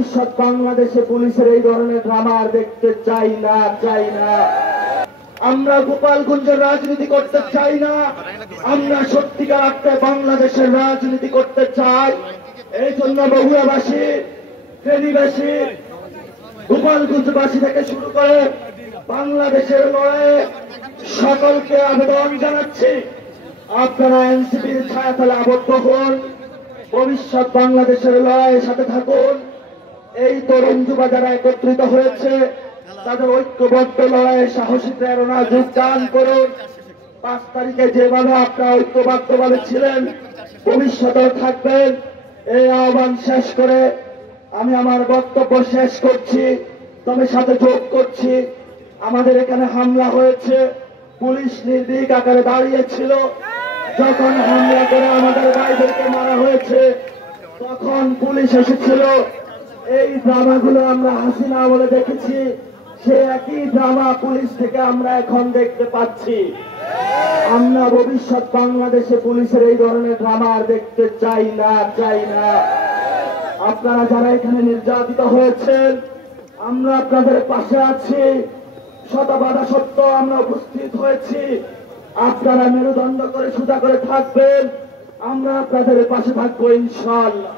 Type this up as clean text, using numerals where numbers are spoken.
ভবিষ্যৎ বাংলাদেশে পুলিশের এই ধরনের ড্রামা আর দেখতে চাই না। আমরা গোপালগঞ্জের রাজনীতি করতে চাই না, আমরা সত্যিকার অর্থে বাংলাদেশের রাজনীতি করতে চাই। এই জন্য বগুড়াবাসী, ফেনীবাসী, গোপালগঞ্জবাসী থেকে শুরু করে বাংলাদেশের লড়াইয়ে সকলকে আবেদন জানাচ্ছি, আপনারা এনসিপির ছায়াতলে আবদ্ধ হন, ভবিষ্যৎ বাংলাদেশের লড়াইয়ের সাথে থাকুন। এই তরুণ যুবা যারা একত্রিত হয়েছে তাদের ঐক্যবদ্ধ লড়াইয়ে সাহসী প্রেরণা যোগদান করুন। 5 তারিখে যেভাবে আপনারা ঐক্যবদ্ধভাবে ছিলেন ভবিষ্যতেও থাকবেন। এই আহ্বান শেষ করে আমি আমার বক্তব্য শেষ করছি, তবে সাথে যোগ করছি, আমাদের এখানে হামলা হয়েছে, পুলিশ নির্ভীক আকারে দাঁড়িয়েছিল। যখন হামলা করে আমাদের ভাইদেরকে মারা হয়েছে তখন পুলিশ এসেছিল। এই ড্রামাগুলো আমরা হাসিনা আমলে দেখেছি, সে একই ড্রামা পুলিশ থেকে আমরা এখন দেখতে পাচ্ছি। আমরা ভবিষ্যৎ বাংলাদেশে পুলিশের এই ধরনের ড্রামা আর দেখতে চাই না। আপনারা যারা এখানে নির্যাতিত হয়েছেন আমরা আপনাদের পাশে আছি, শত বাধা সত্ত্বেও আমরা উপস্থিত হয়েছি। আপনারা মেরুদণ্ড করে সোজা করে থাকবেন, আমরা আপনাদের পাশে থাকবো ইনশাআল্লাহ।